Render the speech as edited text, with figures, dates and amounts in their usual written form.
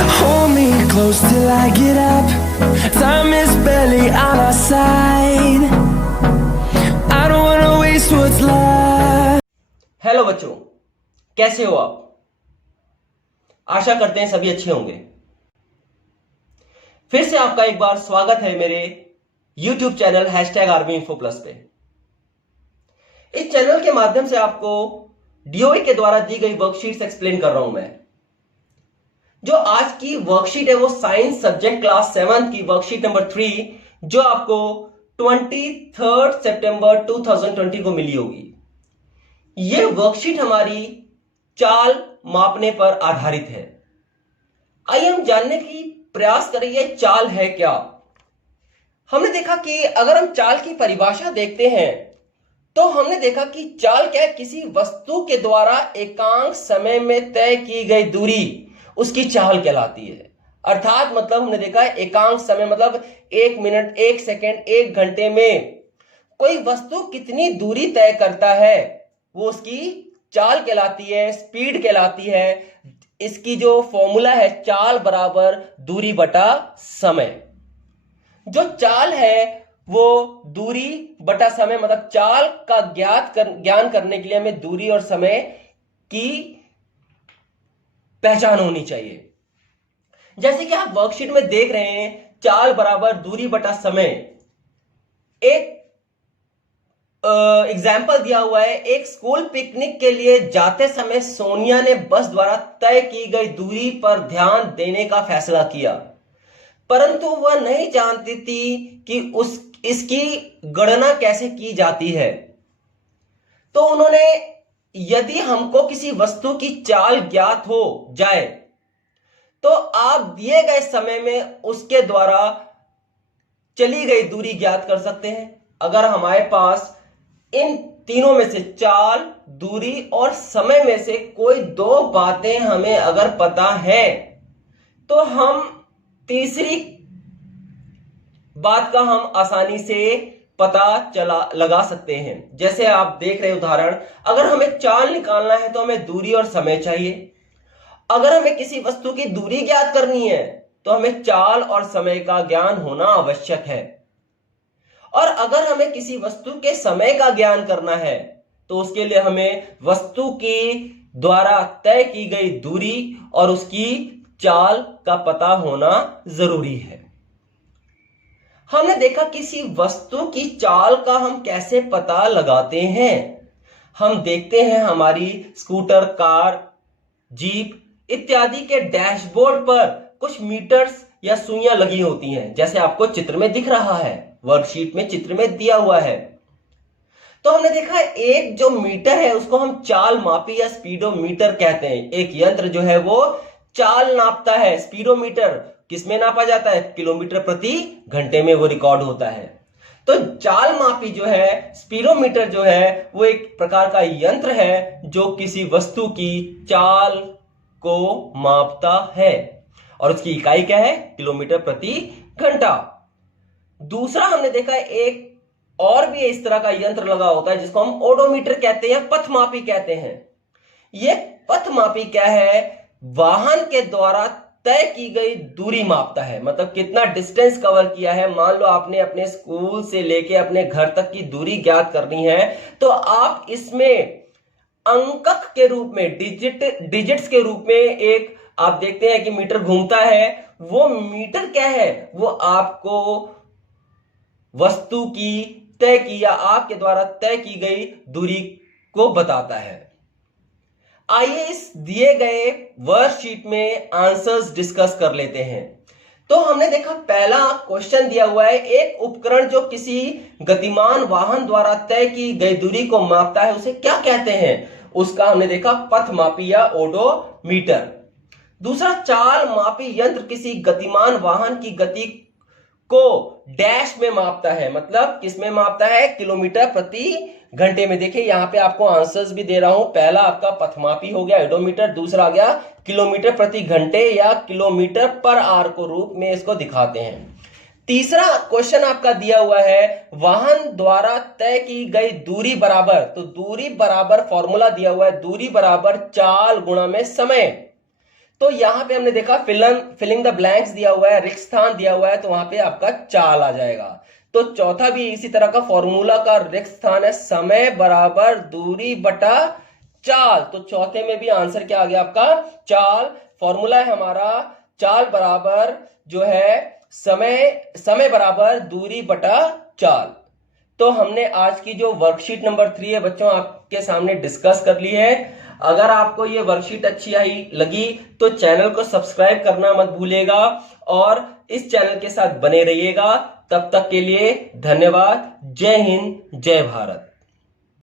Hold me close till I get up. Time is barely on our side. I don't wanna waste what's left. Hello बच्चों, कैसे हो आप? आशा करते हैं सभी अच्छे होंगे। फिर से आपका एक बार स्वागत है मेरे YouTube चैनल #ArmyInfoPlus पे। इस चैनल के माध्यम से आपको DOE के द्वारा दी गई वर्कशीट्स एक्सप्लेन कर रहा हूं मैं। जो आज की वर्कशीट है वो साइंस सब्जेक्ट क्लास 7 की वर्कशीट नंबर 3 जो आपको 23 सितंबर 2020 को मिली होगी। यह वर्कशीट हमारी चाल मापने पर आधारित है। आइए हम जानने की प्रयास करें यह चाल है क्या। हमने देखा कि अगर हम चाल की परिभाषा देखते हैं तो हमने देखा कि चाल क्या है, किसी वस्तु के द्वारा एकांक समय में तय की गई दूरी उसकी चाल कहलाती है। अर्थात मतलब हमने देखा है एकांक समय मतलब 1 मिनट, 1 सेकंड, 1 घंटे में कोई वस्तु कितनी दूरी तय करता है वो उसकी चाल कहलाती है, स्पीड कहलाती है। इसकी जो फॉर्मूला है चाल बराबर दूरी बटा समय। जो चाल है वो दूरी बटा समय मतलब चाल का ज्ञान करने के लिए हमें दूरी और समय की पहचान होनी चाहिए। जैसे कि आप वर्कशीट में देख रहे हैं चाल बराबर दूरी बटा समय। एक एग्जाम्पल दिया हुआ है, एक स्कूल पिकनिक के लिए जाते समय सोनिया ने बस द्वारा तय की गई दूरी पर ध्यान देने का फैसला किया, परंतु वह नहीं जानती थी कि इसकी गणना कैसे की जाती है। तो उन्होंने यदि हमको किसी वस्तु की चाल ज्ञात हो जाए तो आप दिए गए समय में उसके द्वारा चली गई दूरी ज्ञात कर सकते हैं। अगर हमारे पास इन तीनों में से चाल, दूरी और समय में से कोई 2 बातें हमें अगर पता है तो हम तीसरी बात का हम आसानी से पता लगा सकते हैं। जैसे आप देख रहे उदाहरण, अगर हमें चाल निकालना है तो हमें दूरी और समय चाहिए। अगर हमें किसी वस्तु की दूरी ज्ञात करनी है तो हमें चाल और समय का ज्ञान होना आवश्यक है। और अगर हमें किसी वस्तु के समय का ज्ञान करना है तो उसके लिए हमें वस्तु की द्वारा तय की गई दूरी और उसकी चाल का पता होना जरूरी है। हमने देखा किसी वस्तु की चाल का हम कैसे पता लगाते हैं। हम देखते हैं हमारी स्कूटर, कार, जीप इत्यादि के डैशबोर्ड पर कुछ मीटर्स या सुइयां लगी होती हैं, जैसे आपको चित्र में दिख रहा है, वर्कशीट में चित्र में दिया हुआ है। तो हमने देखा एक जो मीटर है उसको हम चाल मापी या स्पीडोमीटर कहते हैं। एक यंत्र जो है वो चाल नापता है। स्पीडोमीटर किसमें नापा जाता है? किलोमीटर प्रति घंटे में वो रिकॉर्ड होता है। तो चाल मापी जो है, स्पीडोमीटर जो है वो एक प्रकार का यंत्र है जो किसी वस्तु की चाल को मापता है और उसकी इकाई क्या है? किलोमीटर प्रति घंटा। दूसरा हमने देखा एक और भी इस तरह का यंत्र लगा होता है जिसको हम ओडोमीटर कहते हैं, पथमापी कहते हैं। ये पथमापी क्या है? वाहन के द्वारा तय की गई दूरी मापता है, मतलब कितना डिस्टेंस कवर किया है। मान लो आपने अपने स्कूल से लेके अपने घर तक की दूरी ज्ञात करनी है तो आप इसमें अंकक के रूप में, डिजिट्स के रूप में एक आप देखते हैं कि मीटर घूमता है। वो मीटर क्या है? वो आपको वस्तु की तय की या आपके द्वारा तय की गई दूरी को बताता है। आइए इस दिए गए वर्कशीट में आंसर्स डिस्कस कर लेते हैं। तो हमने देखा पहला क्वेश्चन दिया हुआ है, एक उपकरण जो किसी गतिमान वाहन द्वारा तय की गई दूरी को मापता है उसे क्या कहते हैं? उसका हमने देखा पथमापी या ओडोमीटर। दूसरा, चाल मापी यंत्र किसी गतिमान वाहन की गति को डैश में मापता है, मतलब किसमें मापता है? किलोमीटर प्रति घंटे में। देखिए यहां पे आपको आंसर्स भी दे रहा हूं। पहला आपका पथमापी हो गया ओडोमीटर, दूसरा आ गया किलोमीटर प्रति घंटे या किलोमीटर पर आवर को रूप में इसको दिखाते हैं। तीसरा क्वेश्चन आपका दिया हुआ है वाहन द्वारा तय की गई दूरी बराबर, तो दूरी बराबर फॉर्मूला दिया हुआ है, दूरी बराबर चाल गुणा में समय। तो यहां पे हमने देखा फिलिंग द ब्लैंक्स दिया हुआ है, रिक्त स्थान दिया हुआ है, तो वहां पे आपका चाल आ जाएगा। तो चौथा भी इसी तरह का फॉर्मूला का रिक्त स्थान है, समय बराबर दूरी बटा चाल। तो चौथे में भी आंसर क्या आ गया आपका? चाल। फॉर्मूला है हमारा चाल बराबर जो है समय बराबर दूरी बटा चाल। तो हमने आज की जो वर्कशीट नंबर 3 है बच्चों आपके सामने डिस्कस कर ली है। अगर आपको ये वर्कशीट अच्छी लगी तो चैनल को सब्सक्राइब करना मत भूलिएगा और इस चैनल के साथ बने रहिएगा। तब तक के लिए धन्यवाद। जय हिंद, जय भारत।